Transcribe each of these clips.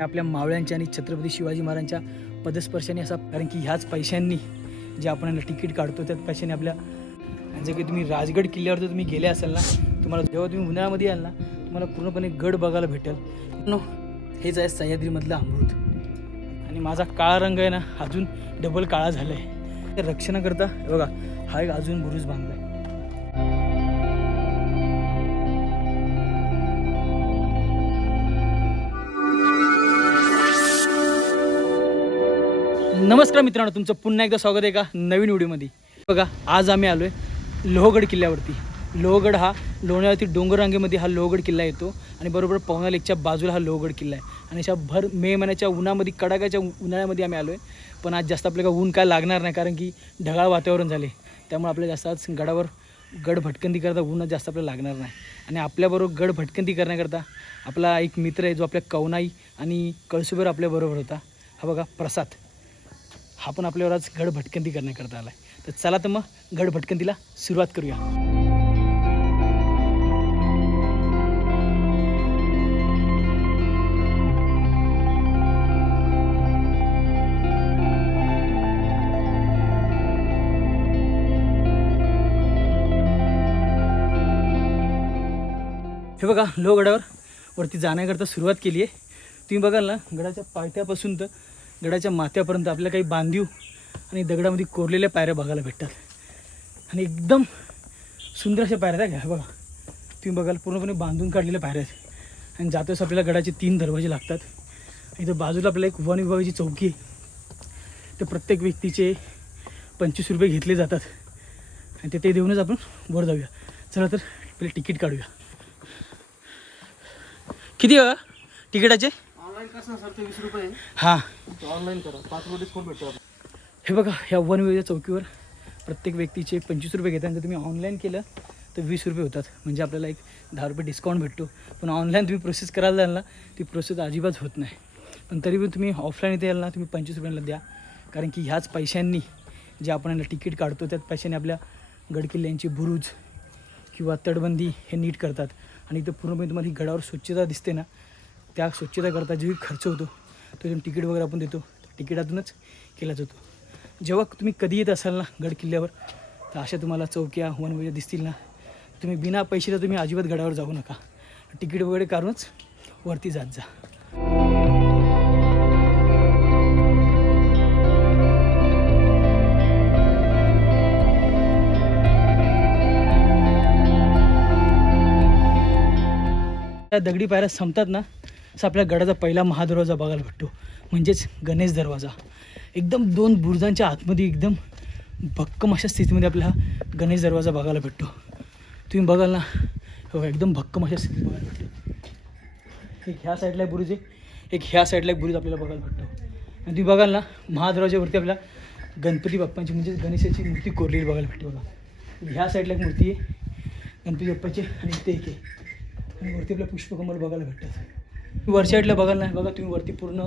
आपल्या मावळ्यांच्या आणि छत्रपती शिवाजी महाराजांच्या पदस्पर्शाने असा कारण की ह्याच पैशांनी जे आपण तिकीट काढतो त्याच पैशाने आपल्या जे काही तुम्ही राजगड किल्ल्यावर जर तुम्ही गेले असाल ना तुम्हाला जेव्हा तुम्ही उन्हाळ्यामध्ये याल ना तुम्हाला पूर्णपणे गड बघायला भेटेल. नो हेच आहे सह्याद्रीमधलं अमृत. आणि माझा काळा रंग आहे ना अजून डबल काळा झाला आहे रक्षणाकरता बघा हा एक अजून बुरुज बांधला आहे नमस्कार मित्रांनो तुमचं पुन्हा एकदा स्वागत आहे का नवीन व्हिडिओमध्ये? बघा आज आम्ही आलो आहे लोहगड किल्ल्यावरती. लोहगड हा लोणावळ्यातील डोंगररांगेमध्ये हा लोहगड किल्ला येतो आणि बरोबर पवना लेकच्या बाजूला हा लोहगड किल्ला आहे. आणि अशा भर मे महिन्याच्या उन्हामध्ये कडाक्याच्या उन्हाळ्यामध्ये आम्ही आलो आहे पण आज जास्त आपल्याला ऊन काय लागणार नाही कारण की ढगाळ वातावरण झाले त्यामुळे आपल्याला जास्त आज गडावर गड भटकंती करता ऊन जास्त आपल्याला लागणार नाही. आणि आपल्याबरोबर गड भटकंती करण्याकरता आपला एक मित्र आहे जो आपल्या कवनाई आणि कळसुबेर आपल्याबरोबर होता. हा बघा प्रसाद. हा पण आपल्यावर आज गड भटकंती करण्याकरता आला आहे तर चला तर मग गड भटकंतीला सुरुवात करूया. हे बघा लोहगडावर वरती जाण्याकरता सुरुवात केली आहे तुम्ही बघाल ना गडाच्या पायथ्यापासून तर गडाच्या माथ्यापर्यंत आपल्याला काही बांधीव आणि दगडामध्ये कोरलेल्या पायऱ्या बघायला भेटतात. आणि एकदम सुंदर अशा पायऱ्या आहेत घ्या बघा. तुम्ही बघाल पूर्णपणे बांधून काढलेल्या पायऱ्या आहेत. आणि जातोस आपल्याला गडाचे तीन दरवाजे लागतात. इथं बाजूला आपल्याला एक वन विभागाची चौकी आहे. तर प्रत्येक व्यक्तीचे पंचवीस रुपये घेतले जातात. आणि ते ते देऊनच आपण वर जाऊया. चला तर पहिले तिकीट काढूया. किती तिकिटाचे? हां. ऑनलाईन करा. पाच रुपये डिस्काउंट भेटतो हे बघा ह्या वन वेच्या चौकीवर प्रत्येक व्यक्तीचे पंचवीस रुपये घेतात. जर तुम्ही ऑनलाईन केलं तर वीस रुपये होतात. म्हणजे आपल्याला एक दहा रुपये डिस्काउंट भेटतो. पण ऑनलाईन तुम्ही प्रोसेस करायला जाल ना ती प्रोसेस अजिबात होत नाही. पण तरी पण तुम्ही ऑफलाईन इथे याल ना तुम्ही पंचवीस रुपयांना द्या. कारण की ह्याच पैशांनी जे आपण याला तिकीट काढतो त्याच पैशाने आपल्या गडकिल्ल्यांची बुरुज किंवा तटबंदी हे नीट करतात. आणि इथं पूर्णपणे तुम्हाला ही गडावर स्वच्छता दिसते ना त्या स्वच्छताकरता जे खर्च होतो तो इथून तिकीट वगैरे आपण देतो. तिकिटातूनच केला जातो. जेव्हा तुम्ही कधी येत असाल ना गड किल्ल्यावर तर अशा तुम्हाला चौक्या वन वगैरे दिसतील ना. तुम्ही बिना पैशाचा तुम्ही अजिबात गडावर जाऊ नका. तिकीट वगैरे काढूनच वरती जात जा. त्या दगडी पायऱ्या संपतात ना असं आपल्या गडाचा पहिला महादरवाजा बघायला भेटतो. म्हणजेच गणेश दरवाजा. एकदम दोन बुरुजांच्या आतमध्ये एकदम भक्कम अशा स्थितीमध्ये आपला गणेश दरवाजा बघायला भेटतो. तुम्ही बघाल ना हो एकदम भक्कम अशा स्थितीत बघायला भेटतो. एक ह्या साईडला एक बुरुज आहे. एक ह्या साईडला एक बुरुज आपल्याला बघायला भेटतो. आणि तुम्ही बघाल ना महादरवाजावरती आपल्याला गणपती बाप्पांची म्हणजे गणेशाची मूर्ती कोरलेली बघायला भेटते बघा. ह्या साईडला एक मूर्ती आहे. गणपती बाप्पाची आणि ते एक आहे. आणि वरती आपल्या पुष्पकमल बघायला भेटतात. वरच्या साईडला बघायला नाही. बघा तुम्ही वरती पूर्ण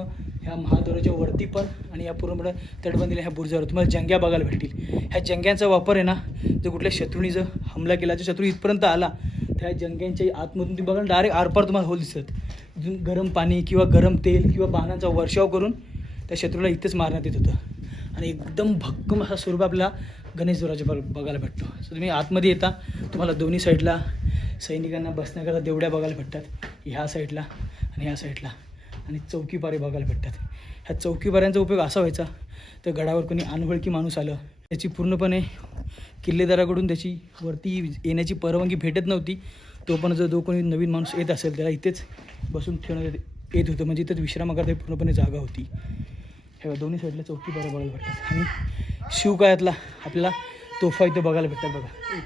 ह्या महाद्वाराच्या वरती पण आणि या पूर्ण तटबंदीला ह्या बुर्जावर. तुम्हाला जंग्या बघायला भेटतील. ह्या जंग्यांचा वापर आहे ना जर कुठल्या शत्रूने जर हमला केला जो शत्रू इथपर्यंत आला त्या जंग्यांच्या आतमधून तुम्ही बघाल डायरेक्ट आरपार तुम्हाला होल दिसत गरम पाणी किंवा गरम तेल किंवा बाणांचा वर्षाव करून त्या शत्रूला इथेच मारण्यात येत होतं. आणि एकदम भक्कम असा स्वरूप आपला गणेश बघ बघायला भेटतो. सो तुम्ही आतमध्ये येता तुम्हाला दोन्ही साईडला सैनिकांना बसण्याकरता देवड्या बघायला भेटतात. ह्या साईडला आणि ह्या साईडला आणि चौकीपारे बघायला भेटतात. ह्या चौकीपाऱ्यांचा उपयोग असा व्हायचा तर गडावर कोणी अनवळखी माणूस आलं त्याची पूर्णपणे किल्लेदाराकडून त्याची वरती येण्याची परवानगी भेटत नव्हती. तो पण जर जो कोणी नवीन माणूस येत असेल त्याला इथेच बसून ठेवण्यात येत होतं. म्हणजे इथेच विश्रामाकरता पूर्णपणे जागा होती. हे दोन्ही साईडला चौकी बघायला भेटतात. आणि शिवकाळातला आपल्याला तोफा इथं बघायला भेटतात बघा.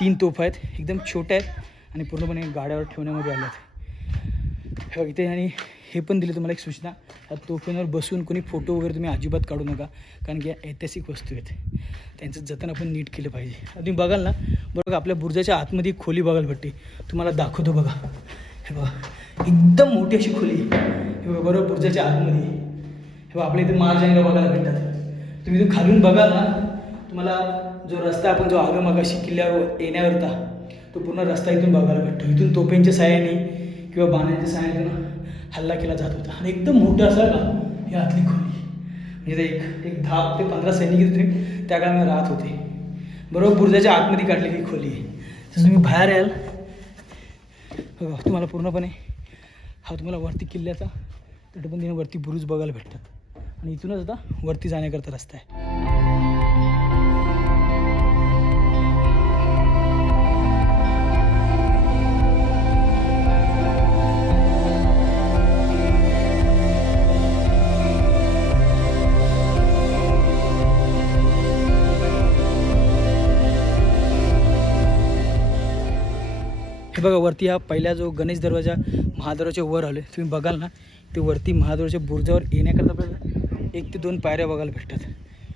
तीन तोफा आहेत एकदम छोट्या आहेत आणि पूर्णपणे गाड्यावर ठेवण्यामध्ये आल्या आहेत हे बघ इथे आणि हे पण दिले तुम्हाला एक सूचना. ह्या तोफेनवर बसून कोणी फोटो वगैरे तुम्ही अजिबात काढू नका कारण की या ऐतिहासिक वस्तू आहेत. त्यांचं जतन आपण नीट केलं पाहिजे. तुम्ही बघाल ना बघा आपल्या बुर्जाच्या आतमध्ये खोली बघायला भेटते तुम्हाला दाखवतो बघा. हे बघा एकदम मोठी अशी खोली. हे बघा बरोबर बुर्जाच्या आतमध्ये. हे बघा आपल्या इथे महाराजांना बघायला भेटतात. तुम्ही इथून खालून बघाल ना तुम्हाला जो रस्ता आपण जो आगमगाशी किल्ल्यावर येण्यावरता तो पूर्ण रस्ता इथून बघायला भेटतो. इथून तोफेंच्या साह्याने किंवा बाण्याच्या सहाय्यानं हल्ला केला जात होता. आणि एकदम मोठं असा ही आतली खोली. म्हणजे एक एक दहा ते पंधरा सैनिक होते त्या काळामध्ये राहत होते. बरोबर बुर्जाच्या आतमध्ये काढलेली खोली. आहे तुम्ही बाहेर याल तुम्हाला पूर्णपणे हा तुम्हाला वरती किल्ल्याचा तटबंदीने वरती बुरुज बघायला भेटतात. आणि इथूनच आता वरती जाण्याकरता रस्ता आहे. हे बघा वरती हा पहिला जो गणेश दरवाजा महाद्वाराच्या वर आलो तुम्ही बघाल ना ते वरती महाद्वाराच्या बुर्जावर येण्याकरता आपल्याला एक ते दोन पायऱ्या बघायला भेटतात.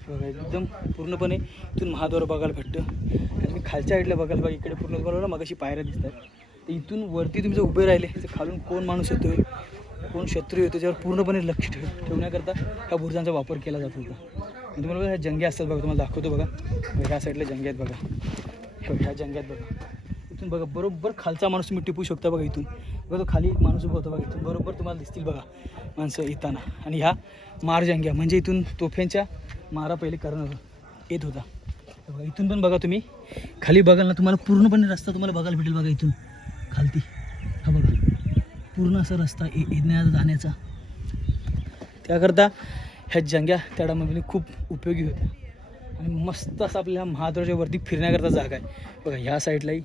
बघा एकदम पूर्णपणे इथून महाद्वार बघायला भेटतं. आणि तुम्ही खालच्या साईडला बघाल बघा इकडे पूर्ण बरोबर मग अशी पायऱ्या दिसतात. तर इथून वरती तुम्ही जर उभे राहिले तर खालून कोण माणूस येतो कोण शत्रू येतो त्याच्यावर पूर्णपणे लक्ष ठेव ठेवण्याकरता ह्या बुर्जांचा वापर केला जात होता तुम्हाला बघा ह्या जंगे असतात बघा तुम्हाला दाखवतो बघा. बघा, ह्या साईडला जंगे आहेत बघा. हे बघा, ह्या जंग्यात बघा. इथून बघा बरोबर खालचा माणूस तुम्ही टिपू शकता बघा इथून. बघा तो खाली एक माणूस उभा होता बघा इथून. बरोबर तुम्हाला दिसतील बघा माणसं येताना. आणि ह्या मारजांग्या म्हणजे इथून तोफ्यांच्या मारा पहिले करणं येत होता. बघा इथून पण बघा तुम्ही. खाली बघाल ना तुम्हाला पूर्णपणे रस्ता तुम्हाला बघायला भेटेल बघा इथून. खालती. हा बघा. पूर्ण असा रस्ता येण्याचा जाण्याचा. त्याकरता ह्या जंग्या त्या टायमामध्ये खूप उपयोगी होत्या. आणि मस्त असं आपल्या महाद्वाराच्या वरती फिरण्याकरता जागा आहे. बघा ह्या साईडलाही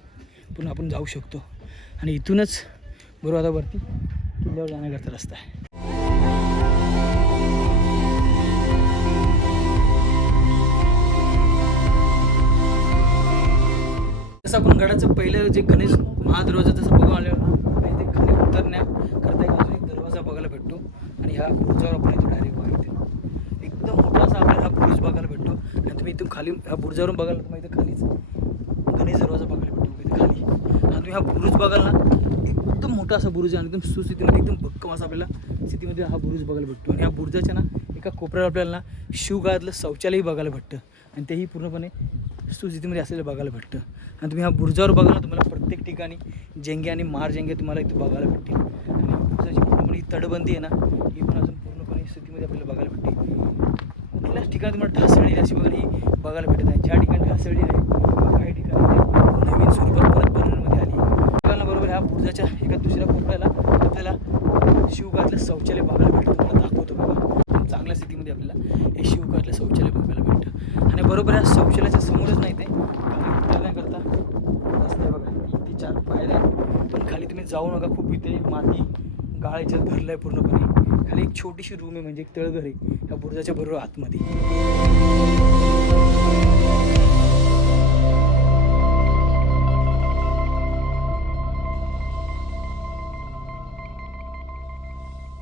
पुन्हा आपण जाऊ शकतो. आणि इथूनच बरोबर किल्ल्यावर जाण्याकरता रस्ता आहे. जसं आपण गडाचं पहिलं जे गणेश महादरवाजा जसं बघून आलो आणि ते खाली उतरण्याकरता एक अजून एक दरवाजा बघायला भेटतो. आणि ह्या बुरुजावर आपण इथे डायरेक्ट बघा एकदम मोठा असा आपल्याला हा बुरुज बघायला भेटतो. आणि तुम्ही इथून खाली ह्या बुरुजावरून बघायला तुम्हाला इथं खालीच गणेश दरवाजा बघायला भेटतो खाली. आणि तुम्ही हा बुरुज बघाल ना एकदम मोठा असा बुरुज आहे आणि एकदम सुस्थितीमध्ये एकदम भक्कम असा आपल्याला स्थितीमध्ये हा बुरुज बघायला भेटतो. आणि ह्या बुरुजाच्या ना एका कोपऱ्यावर आपल्याला ना शिवकाळातलं शौचालयही बघायला भेटतं. आणि तेही पूर्णपणे सुस्थितीमध्ये असलेलं बघायला भेटतं. आणि तुम्ही ह्या बुरुजावर बघाल ना तुम्हाला प्रत्येक ठिकाणी जेंगे आणि मार जेंगे तुम्हाला इथे बघायला भेटतील. आणि ह्या बुरुजाची पूर्णपणे तडबंदी तटबंदी आहे ना ही पण अजून पूर्णपणे स्थितीमध्ये आपल्याला बघायला भेटते. कुठल्याच ठिकाणी तुम्हाला ढासळणी अशी बघायला ही बघायला भेटत नाही. ज्या ठिकाणी ढासळली आहे काही नवीन स्वरूपात परत बनवण्यामध्ये आली. बघायला बरोबर ह्या बुरुजाच्या एका दुसऱ्या कोपऱ्याला आपल्याला शिवकातलं शौचालय बघायला भेटतं. तुम्हाला दाखवतो बघा. चांगल्या स्थितीमध्ये आपल्याला हे शिवकातलं शौचालय बघायला भेटतं. आणि बरोबर ह्या शौचालयाच्या समोरच नाही ते. खाली उतरण्याकरता रस्ते बघा. इथे चार पायऱ्या पण खाली तुम्ही जाऊ नका. खूप इथे माती गाळ धरलं भरलं आहे पूर्णपणे. खाली एक छोटीशी रूम आहे. म्हणजे एक तळघर आहे. ह्या बुर्जाच्या बरोबर आतमध्ये.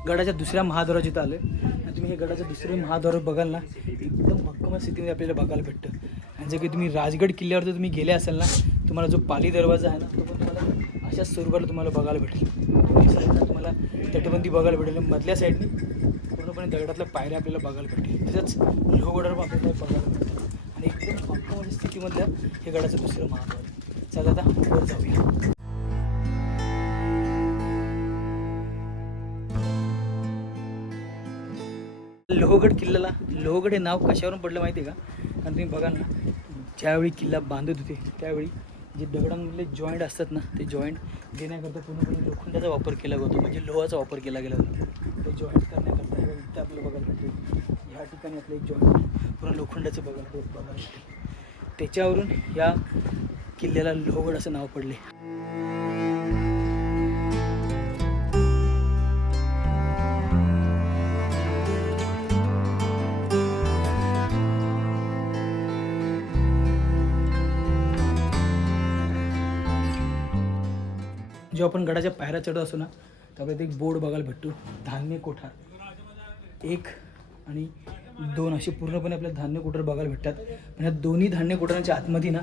गडाच्या दुसऱ्या महाद्वारात जिथं आलं आणि तुम्ही हे गडाचं दुसरे महाद्वार बघाल ना एकदम भक्कम स्थितीमध्ये आपल्याला बघायला भेटतं. आणि जर काही तुम्ही राजगड किल्ल्यावर जर तुम्ही गेले असाल ना तुम्हाला जो पाली दरवाजा आहे ना तो पण तुम्हाला अशाच स्वरूपाला तुम्हाला बघायला भेटेल. साईडला तुम्हाला तटबंदी बघायला भेटेल. आणि मधल्या साईडनी पूर्णपणे दगडातल्या पायऱ्या आपल्याला बघायला भेटेल. तसंच लोहगडावर पण आपल्याला बघायला भेटतं. आणि एकदम भक्कम स्थितीमधल्या हे गडाचं दुसरं महाद्वार चला आता वर जाऊया. लोहगड किल्ल्याला लोहगड हे नाव कशावरून पडलं माहिती आहे का? कारण तुम्ही बघा ना ज्यावेळी किल्ला बांधत होते त्यावेळी जे दगडांमधले जॉईंट असतात ना ते जॉईंट देण्याकरता पूर्णपणे लोखंडाचा वापर केला जातो म्हणजे लोहाचा वापर केला गेला जातो ते जॉईंट करण्याकरता इथं आपलं बघायला भेटते ह्या ठिकाणी आपलं एक जॉईंट पूर्ण लोखंडाचं बघायला बघायला त्याच्यावरून या किल्ल्याला लोहगड असं नाव पडले. जेव्हा आपण गडाच्या पायऱ्या चढत असतो ना तर एक बोर्ड बघायला भेटतो धान्य कोठार. एक आणि दोन असे पूर्णपणे आपल्याला धान्य कोठार बघायला भेटतात. पण ह्या दोन्ही धान्य कोठारांच्या आतमध्ये ना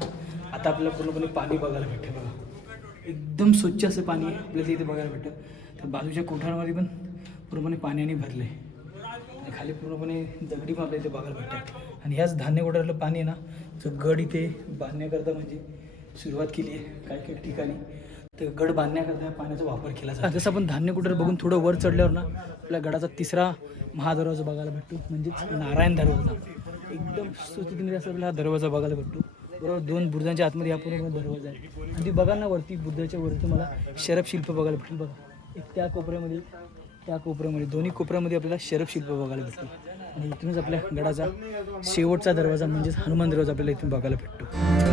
आता आपल्याला पूर्णपणे पाणी बघायला भेटते बघा. एकदम स्वच्छ असं पाणी आपल्याला इथे बघायला भेटतं. तर बाजूच्या कोठारामध्ये पण पूर्णपणे पाण्याने भरलं आहे आणि खाली पूर्णपणे दगडी पण आपल्या इथे बघायला भेटतात. आणि ह्याच धान्य कोठारातलं पाणी आहे ना जो गड इथे बांधण्याकरता म्हणजे सुरुवात केली आहे काही काही ठिकाणी. ते गड बांधण्याकरता पाण्याचा वापर केला जातो. जसं आपण धान्य कुठं बघून थोडं वर चढल्यावर ना आपल्या गडाचा तिसरा महादरवाजा बघायला भेटतो म्हणजेच नारायण दरवाजा. एकदम सुस्थितीने असं आपल्याला हा दरवाजा बघायला भेटतो. बरोबर दोन बुर्जांच्या आतमध्ये हा पूर्ण दरवाजा आहे. आणि तुम्ही बघाल ना वरती बुद्धाच्या वरती तुम्हाला शरफ शिल्प बघायला भेटेल बघा एक त्या कोपऱ्यामध्ये त्या कोपऱ्यामध्ये दोन्ही कोपऱ्यामध्ये आपल्याला शरफ शिल्प बघायला भेटतो. आणि इथूनच आपल्या गडाचा शेवटचा दरवाजा म्हणजेच हनुमान दरवाजा आपल्याला इथून बघायला भेटतो.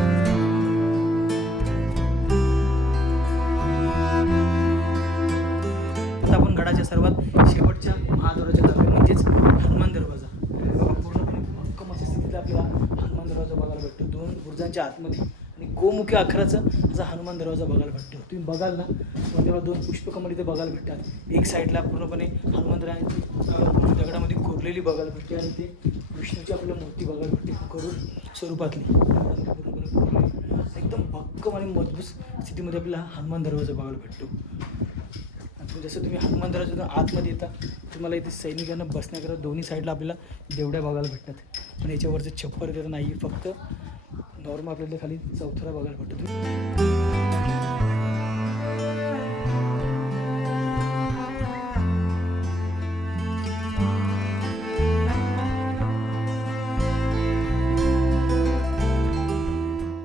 आता सर्वात शेवटच्या महादरवाजा दरवाजा म्हणजेच हनुमान दरवाजा. पूर्णपणे भक्कम अशा स्थितीत आपल्याला हनुमान दरवाजा बघायला भेटतो. दोन बुर्जांच्या आतमध्ये आणि गोमुखी अखराचं असा हनुमान दरवाजा बघायला भेटतो. तुम्ही बघाल ना तर दोन पुष्पकमल इथे बघायला भेटतात. एक साईडला पूर्णपणे हनुमंतरायांची अं, दगडामध्ये कोरलेली बघायला भेटते आणि ते विष्णूची आपल्याला मूर्ती बघायला भेटते करून स्वरूपातली. पूर्णपणे एकदम भक्कम आणि मजबूत स्थितीमध्ये आपल्याला हनुमान दरवाजा बघायला भेटतो. म्हणजे जसं तुम्ही हनुमान आतमध्ये येता तुम्हाला इथे सैनिकांना बसण्याकरता दोन्ही साईडला आपल्याला देवड्या बघायला भेटतात. पण याच्यावरचं छप्पर तर नाही फक्त नॉर्मल आपल्याला खाली चौथरा बघायला भेटतो. तुम्ही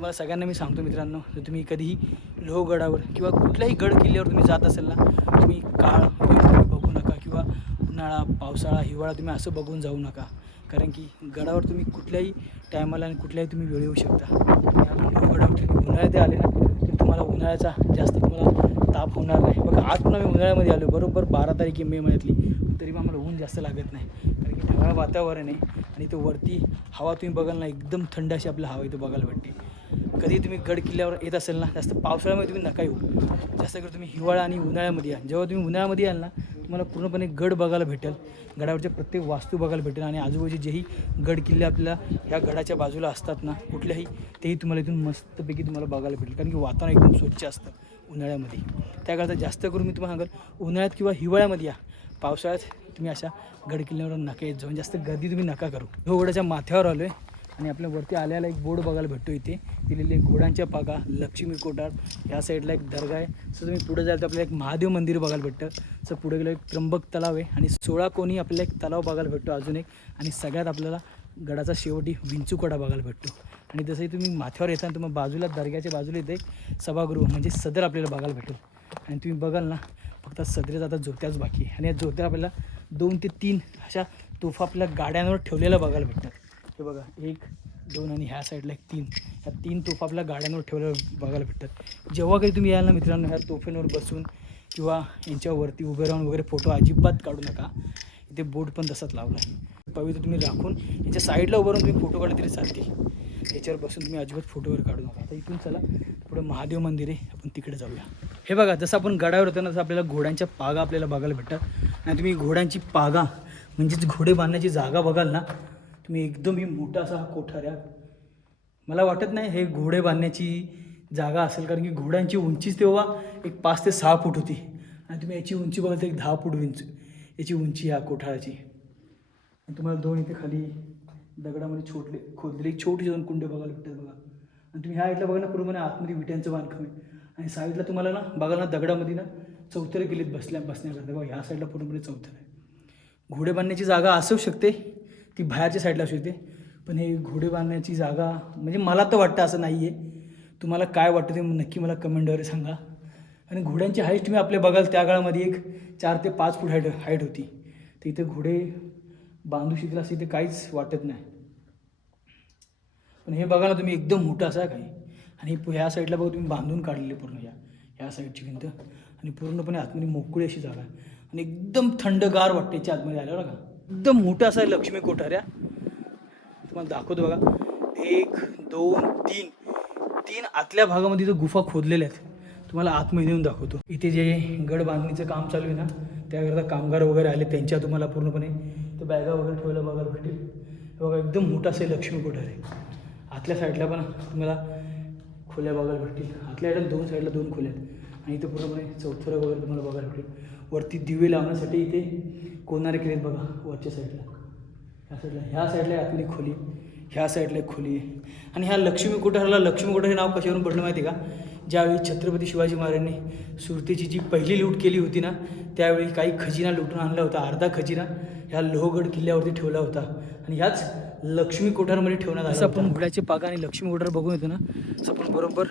मला सगळ्यांना मी सांगतो मित्रांनो जर तुम्ही कधीही लोहगडावर किंवा कुठल्याही गड किल्ल्यावर तुम्ही जात असेल ना तुम्ही काळ तुम्ही बघू नका किंवा उन्हाळा पावसाळा हिवाळा तुम्ही असं बघून जाऊ नका. कारण की गडावर तुम्ही कुठल्याही टायमाला आणि कुठल्याही तुम्ही वेळ येऊ शकता. गडावर उन्हाळ्यात आले ना तर तुम्हाला उन्हाळ्याचा जास्त तुम्हाला ताप होणार नाही. बघा आज पण आम्ही उन्हाळ्यामध्ये आलो बरोबर बारा तारीख मे महिन्यातली. तरी पण आम्हाला ऊन जास्त लागत नाही. कारण की ढगाळ वातावरण आहे आणि तो वरती हवा तुम्ही बघाल ना एकदम थंड अशी आपल्याला हवा इथं बघायला भेटते. कधी तुम्ही गड किल्ल्यावर येत असेल ना जास्त पावसाळ्यामध्ये तुम्ही नका येऊ. जास्त करून तुम्ही हिवाळा आणि उन्हाळ्यामध्ये या. जेव्हा तुम्ही उन्हाळ्यामध्ये याल ना तुम्हाला पूर्णपणे गड बघायला भेटेल. गडावरच्या प्रत्येक वास्तू बघायला भेटेल आणि आजूबाजू जेही गड किल्ले आपल्याला ह्या गडाच्या बाजूला असतात ना कुठल्याही तेही तुम्हाला इथून मस्तपैकी तुम्हाला बघायला भेटेल. कारण की वातावरण एकदम स्वच्छ असतं उन्हाळ्यामध्ये. त्याकरता जास्त करून मी तुम्हाला सांगेल उन्हाळ्यात किंवा हिवाळ्यामध्ये या. पावसाळ्यात तुम्ही अशा गड किल्ल्यावर नका येत जाऊन जास्त गर्दी तुम्ही नका करू. घोड्याच्या माथ्यावर आलो आहे आणि आपल्या वरती आल्याला एक बोर्ड बघायला भेटतो इथे. दिलेले घोड्यांच्या पागा लक्ष्मी कोटार ह्या साईडला एक दर्गा आहे. सो तुम्ही पुढे जाल तर आपल्याला एक महादेव मंदिर बघायला भेटतं. सो पुढे गेलं एक त्र्यंबक तलाव आहे आणि सोळा कोणी आपल्याला एक तलाव बघायला भेटतो अजून एक. आणि सगळ्यात आपल्याला गडाचा शेवटी विंचूकडा बघायला भेटतो. आणि जसंही तुम्ही माथ्यावर येता तुम्ही बाजूला दर्ग्याच्या बाजूला इथे एक सभागृह म्हणजे सदर आपल्याला बघायला भेटेल. आणि तुम्ही बघाल ना फक्त सदरेत आता जोत्याच बाकी आहे. आणि या जोत्या आपल्याला दोन ते तीन अशा तोफा आपल्या गाड्यांवर ठेवलेल्या बघायला भेटतात. हे बघा एक दोन आणि ह्या साईडला एक तीन. ह्या तीन तोफा आपल्या गाड्यांवर ठेवलेल्या बघायला भेटतात. जेव्हा काही तुम्ही याल ना मित्रांनो ह्या तोफेंवर बसून किंवा यांच्यावरती उभे राहून वगैरे फोटो अजिबात काढू नका. इथे बोर्ड पण तसाच लावला आहे पवित्र तुम्ही राखून याच्या साईडला उभं राहून तुम्ही फोटो काढले तरी चालतील याच्यावर बसून तुम्ही अजिबात फोटो वगैरे काढू नका. आता इथून चला पुढे महादेव मंदिर आहे आपण तिकडे जाऊया. हे बघा जसं आपण गडावर होतो ना तसं आपल्याला घोड्यांच्या पागा आपल्याला बघायला भेटतात. आणि तुम्ही घोड्यांची पागा म्हणजेच घोडे बांधण्याची जागा बघाल ना तुम्ही एकदम ही मोठा असा हा कोठार मला वाटत नाही हे घोडे बांधण्याची जागा असेल कारण की घोड्यांची उंचीच तेव्हा एक पाच ते सहा फूट होती. आणि तुम्ही याची उंची बघाल तर एक दहा फूट उंच याची उंची ह्या कोठाराची. आणि तुम्हाला दोन इथे खाली दगडामध्ये छोटले खोदले एक छोटी दोन कुंडे बघायला भेटतात बघा. आणि तुम्ही ह्या साईडला बघा ना पूर्णपणे आतमध्ये विट्यांचं बांधकाम आहे. आणि साईडला तुम्हाला ना बघाल ना दगडामध्ये ना चौथरे केलेत बसल्या बसण्याकरता. बघा ह्या साईडला पूर्णपणे चौथर. आहे घोडे बांधण्याची जागा असू शकते ती बाहेरच्या साईडला असू शकते. पण हे घोडे बांधण्याची जागा म्हणजे मला तर वाटतं असं नाही आहे तुम्हाला काय वाटतं ते नक्की मला कमेंटद्वारे सांगा. आणि घोड्यांची हाईट तुम्ही आपल्या बघाल त्या काळामध्ये एक चार ते पाच फूट हाईट हाईट होती. तर इथे घोडे बांधू शिकला असं इथे काहीच वाटत नाही. पण हे बघा ना तुम्ही एकदम मोठं असा काही. आणि पु- ह्या साईडला बघा तुम्ही बांधून काढलेले पूर्ण या ह्या साईडची भिंत. आणि पूर्णपणे आतमध्ये मोकळी अशी जागा आहे. आणि एकदम थंडगार वाटते याच्या आतमध्ये आल्यावर का? एकदम मोठं असा आहे लक्ष्मी कोठाऱ्या. तुम्हाला दाखवतो बघा. एक दोन तीन. तीन आतल्या भागामध्ये जो गुफा खोदलेल्या आहेत. तुम्हाला आतमध्ये येऊन दाखवतो. इथे जे गड बांधणीचं काम चालू आहे ना त्याकरता कामगार वगैरे आले त्यांच्या तुम्हाला पूर्णपणे ते बॅगा वगैरे ठेवायला बघायला भेटेल. बघा एकदम मोठा असेल लक्ष्मी कोठार. आहे आतल्या साईडला पण तुम्हाला खोल्या बघायला भेटतील. आतल्या साईडला दोन साईडला दोन खोल्या आहेत. आणि इथे पूर्णपणे चौथरं वगैरे तुम्हाला बघायला भेटेल. वरती दिवे लावण्यासाठी इथे कोणारे केलेत बघा वरच्या साईडला ह्या साईडला ह्या साईडला आतमध्ये खोली. ह्या साईडला एक खोली. आहे आणि ह्या लक्ष्मी कोठारला लक्ष्मी कोठार हे नाव कशावरून पडलं माहिती आहे का? ज्यावेळी छत्रपती शिवाजी महाराजांनी सुरतेची जी पहिली लूट केली होती ना त्यावेळी काही खजिना लुटून आणला होता अर्धा खजिना ह्या लोहगड किल्ल्यावरती ठेवला होता. आणि ह्याच लक्ष्मी कोठारमध्ये ठेवण्यात आला आपण घोड्याचे पाका आणि लक्ष्मी कोठार बघून येतो ना असं आपण बरोबर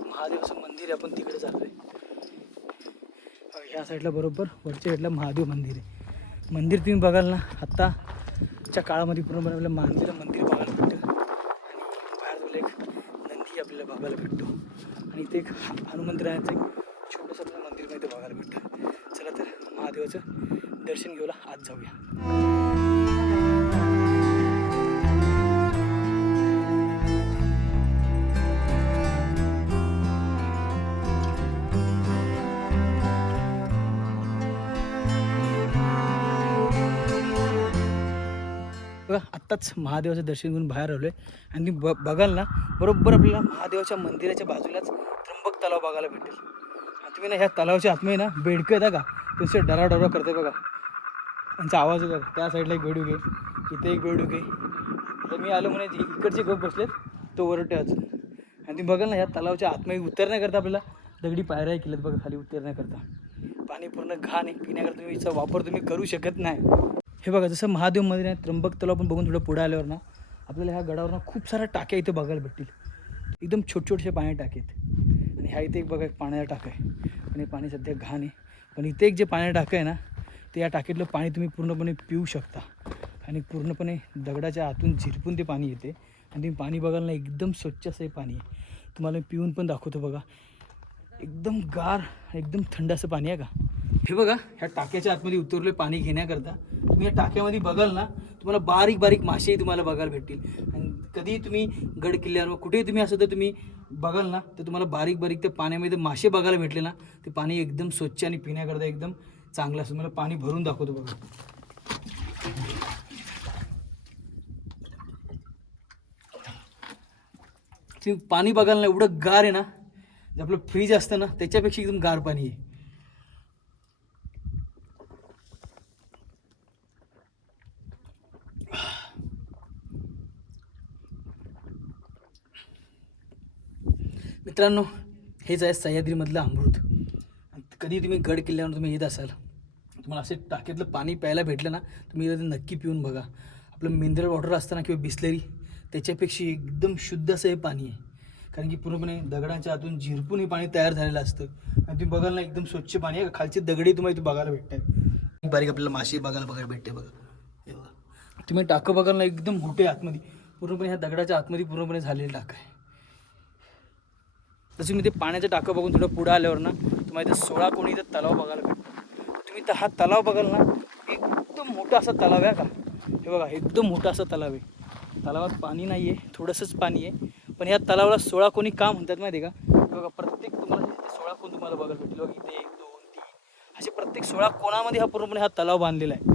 महादेवाचं मंदिर आहे आपण तिकडे चाललोय त्या साईडला बरोबर वरच्या साईडला महादेव मंदिर आहे. मंदिर तुम्ही बघाल ना आत्ताच्या काळामध्ये पूर्णपणे आपल्याला मानलेलं मंदिर बघायला भेटतं. आणि बाहेर तुला एक नंदी आपल्याला बघायला भेटतो. आणि इथे एक हनुमंदिराचं एक छोटंसं आपल्याला मंदिर इथे बघायला भेटतं. चला तर महादेवाचं दर्शन घेऊला आज जाऊया. आत्ताच महादेवाचं दर्शन घेऊन बाहेर आलो आहे आणि तुम्ही ब बघाल ना बरोबर आपल्याला महादेवाच्या मंदिराच्या बाजूलाच त्र्यंबक तलाव बघायला भेटेल. तुम्ही ना ह्या तलावाच्या आतमध्ये ना बेडकं येतं का तुमचे डरा डरा करते बघा. त्यांचा आवाज येतो त्या साईडला एक बेडूक आहे. इथे एक बेडूक आहे. तर मी आलो म्हणे जे इकडचे गप बसलेत. तो वरटे अजून. आणि तुम्ही बघाल ना ह्या तलावाच्या आतमध्ये उतरण्याकरता आपल्याला दगडी पायऱ्या केल्यात बघा खाली उतरण्याकरता. पाणी पूर्ण घाण आहे. पिण्याकरता तुम्ही याचा वापर तुम्ही करू शकत नाही. हे बघा जसं महादेव मंदिर आहे त्र्यंबक तलाव आपण बघून थोडं पुढे आल्यावर ना आपल्याला ह्या गडावर ना खूप साऱ्या टाक्या इथे बघायला भेटतील. एकदम छोटे छोटेसे पाणी टाकेत आहेत आणि ह्या इथे एक बघा एक पाण्याचा टाका आहे. आणि हे पाणी सध्या घाण आहे. पण इथे एक जे पाण्याचा टाकं आहे ना ते या टाकीतलं पाणी तुम्ही पूर्णपणे पिऊ शकता. आणि पूर्णपणे दगडाच्या आतून झिरपून ते पाणी येते. आणि तुम्ही पाणी बघायला ना एकदम स्वच्छ असं हे पाणी आहे. तुम्हाला पिऊन पण दाखवतो बघा. एकदम गार एकदम थंड असं पाणी आहे का? हे बघा ह्या टाक्याच्या आतमध्ये उतरले पाणी घेण्याकरता. तुम्ही या टाक्यामध्ये बघाल ना तुम्हाला बारीक बारीक मासेही तुम्हाला बघायला भेटतील. आणि कधी तुम्ही गड किल्ल्यावर कुठेही तुम्ही असं तर तुम्ही बघाल ना तर तुम्हाला बारीक बारीक त्या पाण्यामध्ये मासे बघायला भेटले ना ते पाणी एकदम स्वच्छ आणि पिण्याकरता एकदम चांगलं असतं. मला पाणी भरून दाखवतो बघा. तुम्ही पाणी बघाल ना एवढं गार आहे ना जे आपलं फ्रीज असतं ना त्याच्यापेक्षा एकदम गार पाणी आहे. मित्रांनो हेच आहे सह्याद्रीमधलं अमृत. कधी तुम्ही गड किल्ल्यावर तुम्ही येत असाल तुम्हाला असे टाकीतलं पाणी प्यायला भेटलं ना तुम्ही ते नक्की पिऊन बघा. आपलं मिनरल वॉटर असतं ना किंवा बिस्लरी त्याच्यापेक्षा एकदम शुद्ध असं हे पाणी आहे. कारण की पूर्णपणे दगडाच्या आतून झिरपून हे पाणी तयार झालेलं असतं. आणि तुम्ही बघाल ना एकदम स्वच्छ पाणी आहे. खालचे दगडे तुम्हाला इथे बघायला भेटतात बारीक आपल्याला मासे बघायला बघायला भेटते बघा. हे बघा. तुम्ही टाकं बघाल ना एकदम मोठे आतमध्ये. पूर्णपणे ह्या दगडाच्या आतमध्ये पूर्णपणे झालेलं टाकं आहे. तसं मी ते पाण्याचं टाकं बघून थोडं पुढं आल्यावर ना तुम्हाला इथं सोळा कोणी इथं तलाव बघायला भेटतो तुम्ही तर हा तलाव बघाल ना एकदम मोठा असा तलाव आहे का? हे बघा एकदम मोठा असा तलाव आहे. तलावात पाणी नाही आहे थोडंसंच पाणी आहे. पण या तलावाला सोळा कोणी का म्हणतात माहिती आहे का? बघा प्रत्येक तुम्हाला सोळा कोण तुम्हाला बघायला भेटेल? बघा इथे एक दोन तीन. असे प्रत्येक सोळा कोणामध्ये हा पूर्णपणे हा तलाव बांधलेला आहे?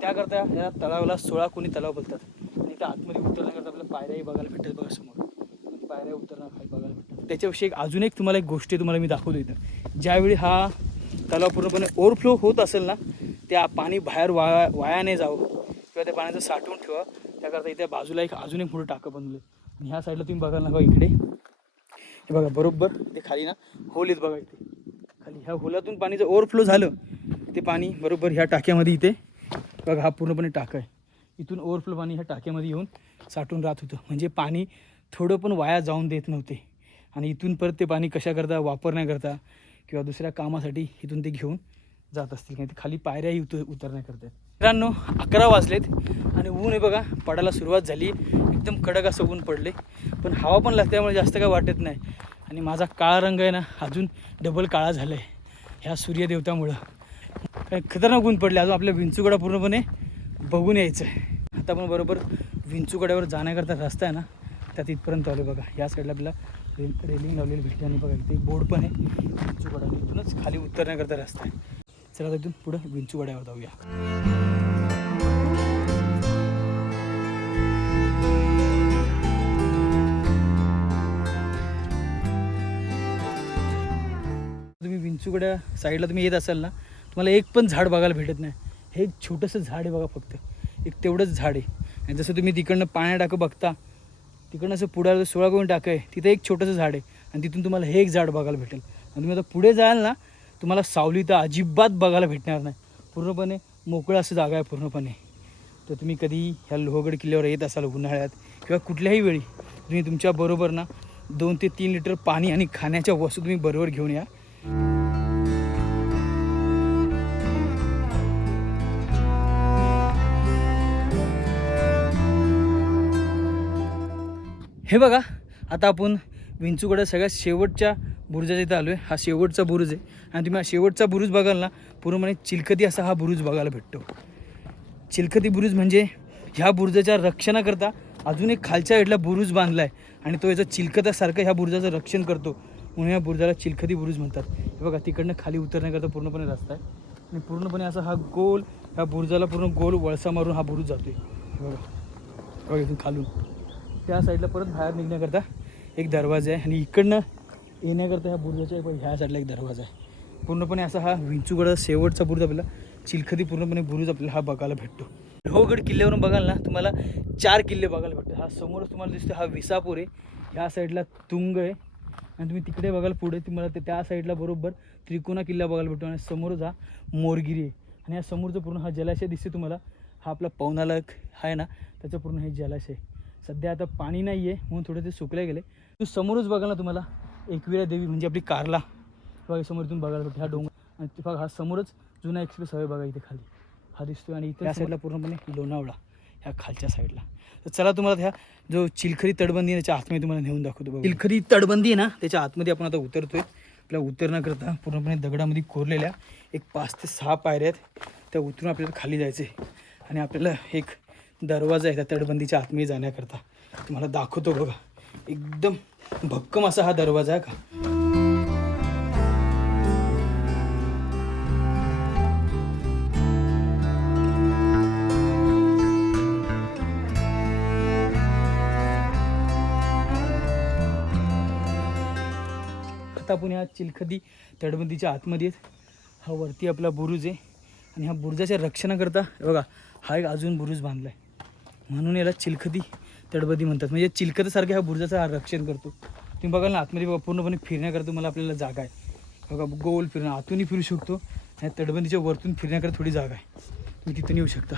त्याकरता ह्या तलावाला सोळा कोणी तलाव बोलतात. आणि त्या आतमध्ये उतरण्याकरता आपल्याला पायऱ्याही बघायला भेटतात बघा समोर. म्हणजे पायऱ्या उतरणं खाली बघायला भेटतात. त्याच्याविषयी एक अजून एक तुम्हाला एक गोष्टी तुम्हाला मी दाखवतो इथं. ज्यावेळी हा तलाव पूर्णपणे ओव्हरफ्लो होत असेल ना त्या पाणी बाहेर वाया वाया नाही जावं. किंवा त्या पाण्याचं साठवून ठेवा. त्याकरता इथे बाजूला एक अजून एक मोठं टाकं बनलं आणि ह्या साईडला तुम्ही बघाल ना बघा इकडे. हे बघा बरोबर. ते खाली ना होल आहेत बघा इथे. खाली ह्या होलातून पाणी जर ओव्हरफ्लो झालं. ते पाणी बरोबर ह्या टाक्यामध्ये इथे. बघा हा पूर्णपणे टाका आहे. इथून ओव्हरफ्लो पाणी ह्या टाक्यामध्ये येऊन साठून राहत होतं. म्हणजे पाणी थोडं पण वाया जाऊन देत नव्हते. आणि इथून परत ते पाणी कशाकरता वापरण्याकरता किंवा दुसऱ्या कामासाठी इथून ते घेऊन जात असतील. कारण ते खाली पायऱ्याही उत उतरण्याकरता मित्रांनो अकरा वाजलेत आणि ऊन हे बघा पडायला सुरुवात झाली. एकदम कडक असं ऊन पडले पण हवा पण लागल्यामुळे जास्त काय वाटत नाही. आणि माझा काळा रंग आहे ना अजून डबल काळा झाला आहे ह्या सूर्यदेवतामुळं. काय खतरनाक ऊन पडले अजून आपल्या विंचूगडा पूर्णपणे बघून यायचं आहे आता आपण बरोबर विंचूगड्यावर जाण्याकरता रस्ता आहे ना त्यात इथपर्यंत आलो बघा. या साईडला आपल्याला रेल रेलिंग लावलेली भेटली आणि बघा इथे बोर्ड पण आहे. विंचूगडा इथूनच खाली उतरण्याकरता रस्ता आहे. चला इथून पुढं विंचूगड्यावर जाऊया. तुम्ही साईडला तुम्ही येत असाल ना तुम्हाला एक पण झाड बघायला भेटत नाही. हे एक छोटंसं झाड आहे बघा फक्त. एक तेवढंच झाड आहे. आणि जसं तुम्ही तिकडनं पाण्या टाकं बघता तिकडनं असं पुढं सोळा कोणी टाकं आहे तिथं एक छोटंसं झाड आहे. आणि तिथून तुम्हाला हे एक झाड बघायला भेटेल. आणि तुम्ही आता पुढे जाल ना तुम्हाला सावली तर अजिबात बघायला भेटणार नाही. पूर्णपणे मोकळं असं जागा आहे पूर्णपणे. तर तुम्ही कधी ह्या लोहगड किल्ल्यावर येत असाल उन्हाळ्यात किंवा कुठल्याही वेळी तुम्ही तुमच्याबरोबर ना दोन ते तीन लिटर पाणी आणि खाण्याच्या वस्तू तुम्ही बरोबर घेऊन या. हे बघा आता आपण विंचूकडे सगळ्यात शेवटच्या बुरुजाच्या इथं आलो आहे हा शेवटचा बुरुज आहे. आणि तुम्ही हा शेवटचा बुरुज बघाल ना पूर्णपणे चिलखती असा हा बुरुज बघायला भेटतो. चिलखती बुरुज म्हणजे ह्या बुरुजाच्या रक्षणाकरता अजून एक खालच्या हेडला बुरुज बांधला आहे आणि तो याचा चिलखतासारखं ह्या बुरुजाचं रक्षण करतो. म्हणून या बुरुजाला चिलखती बुरुज म्हणतात. हे बघा तिकडनं खाली उतरण्याकरता पूर्णपणे रस्ता आहे. आणि पूर्णपणे असा हा गोल ह्या बुरुजाला पूर्ण गोल वळसा मारून हा बुरुज जातो आहे बघा. बघा इथून खालून. त्या साईडला परत बाहेर निघण्याकरता एक दरवाजा आहे. आणि इकडनं येण्याकरता ह्या बुरुजाच्या ह्या साईडला एक दरवाजा आहे. पूर्णपणे असा हा विंचूगडा शेवटचा बुरुज आपल्याला चिलखती पूर्णपणे बुरुज आपल्याला हा बघायला भेटतो. लोहगड किल्ल्यावरून बघाल ना तुम्हाला चार किल्ले बघायला भेटतात. हा समोरच तुम्हाला दिसतो हा विसापूर आहे. ह्या साईडला तुंग आहे. आणि तुम्ही तिकडे बघाल पुढे तुम्हाला ते त्या साईडला बरोबर त्रिकोणा किल्ला बघायला भेटतो. आणि समोरच हा मोरगिरी आहे. आणि या समोरचं पूर्ण हा जलाशय दिसते तुम्हाला. हा आपला पवनालक आहे ना त्याचं पूर्ण हे जलाशय सध्या आता पाणी नाही आहे म्हणून थोडे ते सुकले गेले. तू समोरच बघाल ना तुम्हाला एकविरा देवी म्हणजे आपली कारला. बघा समोर इथून बघायला भेटते हा डोंगर. आणि ते बघा हा समोरच जुना एक्सप्रेस हवे बघा इथे खाली. हा दिसतोय आणि इथे साईडला पूर्णपणे लोणावळा ह्या खालच्या साईडला तर चला तुम्हाला ह्या जो चिलखरी तटबंदी आहे त्याच्या आतमध्ये तुम्हाला नेऊन दाखवतो बघा. चिलखरी तटबंदी आहे ना त्याच्या आतमध्ये आपण आता उतरतोय. आपल्याला उतरण्याकरता पूर्णपणे दगडामध्ये कोरलेल्या एक पाच ते सहा पायऱ्या आहेत. त्या उतरून आपल्याला खाली जायचं आहे आणि आपल्याला एक दरवाजा आहे त्या तटबंदीच्या आतमध्ये जाण्याकरता. तुम्हाला दाखवतो बघा. एकदम भक्कम असा हा दरवाजा आहे का? आपण ह्या चिलखदी तटबंदीच्या आतमध्ये आहेत. हा वरती आपला बुरुज आहे. आणि ह्या बुरुजाच्या रक्षणाकरता बघा हा एक अजून बुरुज बांधला आहे म्हणून याला चिलखती तडबदी म्हणतात. म्हणजे चिलखतीसारख्या ह्या बुर्जाचं रक्षण करतो. तुम्ही बघाल ना आतमध्ये बघा पूर्णपणे फिरण्याकरता तुम्हाला आपल्याला जागा आहे. बघा गोल फिरणं आतूनही फिरू शकतो. आणि तडबंदीच्या वरतून फिरण्याकरता थोडी जागा आहे. तुम्ही तिथून येऊ शकता.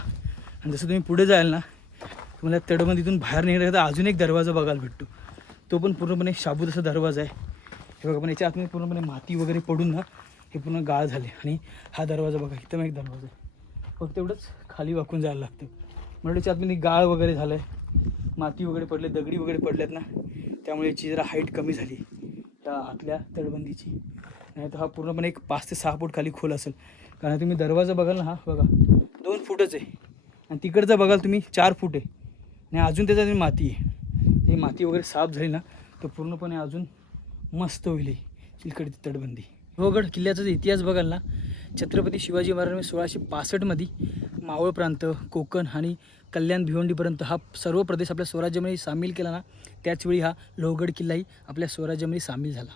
आणि जसं तुम्ही पुढे जाल ना तुम्हाला तडबंदीतून बाहेर निघण्याकरता अजून एक दरवाजा बघायला भेटतो. तो पण पूर्णपणे शाबूत असा दरवाजा आहे. हे बघा पण याच्या आतमध्ये पूर्णपणे माती वगैरे पडून ना हे पूर्ण गाळ झाले. आणि हा दरवाजा बघा इथं मग एक दरवाजा आहे. फक्त एवढंच खाली वाकून जायला लागतं. म्हणजे आतमध्ये गाळ वगैरे झालं आहे माती वगैरे पडले दगडी वगैरे पडल्यात ना त्यामुळे याची जरा हाईट कमी झाली. त्या आतल्या तटबंदीची. नाही तर हा पूर्णपणे एक पाच ते सहा फूट खाली खोल असेल. कारण तुम्ही दरवाजा बघाल ना हा बघा. दोन फूटच आहे. आणि तिकडचा बघाल तुम्ही चार फूट आहे. आणि अजून त्याच्यात माती आहे. ही माती वगैरे साफ झाली ना तर पूर्णपणे अजून मस्त होईल ही चिलकडची तटबंदी. लोहगड किल्ल्याचा इतिहास बघाल ना छत्रपती शिवाजी महाराजांनी सोळाशे पासष्टमध्ये मावळ प्रांत कोकण आणि कल्याण भिवंडीपर्यंत हा सर्व प्रदेश आपल्या स्वराज्यामध्ये सामील केला ना त्याचवेळी हा लोहगड किल्लाही आपल्या स्वराज्यामध्ये सामील झाला.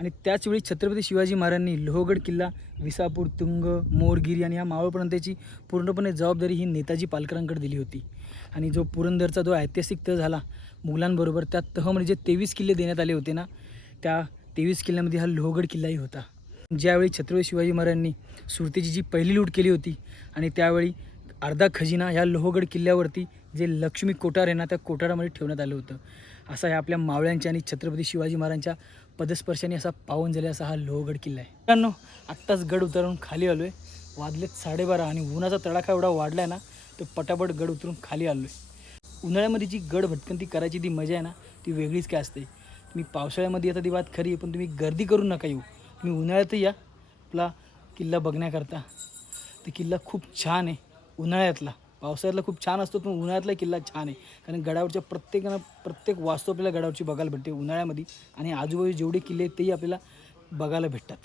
आणि त्याचवेळी छत्रपती शिवाजी महाराजांनी लोहगड किल्ला विसापूर तुंग मोरगिरी आणि ह्या मावळ प्रांताची पूर्णपणे जबाबदारी ही नेताजी पालकरांकडे दिली होती. आणि जो पुरंदरचा जो ऐतिहासिक तह झाला मुघलांबरोबर त्या तहमध्ये जे तेवीस किल्ले देण्यात आले होते ना त्या तेवीस किल्ल्यामध्ये हा लोहगड किल्लाही होता. ज्यावेळी छत्रपती शिवाजी महाराजांनी सुरतेची जी पहिली लूट केली होती आणि त्यावेळी अर्धा खजिना ह्या लोहगड किल्ल्यावरती जे लक्ष्मी कोठार आहे ना त्या कोठारामध्ये ठेवण्यात आलं होतं. असा ह्या आपल्या मावळ्यांच्या आणि छत्रपती शिवाजी महाराजांच्या पदस्पर्शाने असा पावन झाले असा हा लोहगड किल्ला आहे. मित्रांनो आत्ताच गड उतरून खाली आलो आहे वाजलेत साडेबारा आणि उन्हाचा तडाखा एवढा वाढला आहे ना तर पटापट गड उतरून खाली आलो आहे उन्हाळ्यामध्ये जी गड भटकंती करायची ती मजा आहे ना ती वेगळीच काय असते. तुम्ही पावसाळ्यामध्ये आता ती बात खरी आहे पण तुम्ही गर्दी करू नका येऊ. तुम्ही उन्हाळ्यातही या. आपला किल्ला बघण्याकरता. ते किल्ला खूप छान आहे उन्हाळ्यातला. पावसाळ्यातला खूप छान असतो पण उन्हाळ्यातला किल्ला छान आहे. कारण गडावरच्या प्रत्येकानं प्रत्येक वास्तू आपल्याला गडावरची बघायला भेटते उन्हाळ्यामध्ये. आणि आजूबाजू जेवढे किल्ले आहेत तेही आपल्याला बघायला भेटतात.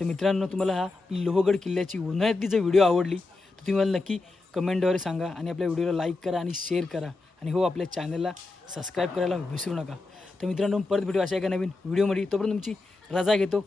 तर मित्रांनो तुम्हाला हा लोहगड किल्ल्याची उन्हाळ्यातली जर व्हिडिओ आवडली तर तुम्ही मला नक्की कमेंटद्वारे सांगा आणि आपल्या व्हिडिओला लाईक करा आणि शेअर करा. आणि हो आपल्या चॅनलला सबस्क्राईब करायला विसरू नका. तर मित्रांनो परत भेटू अशा एका नवीन व्हिडिओमध्ये. तोपर्यंत तुमची रजा घेतो.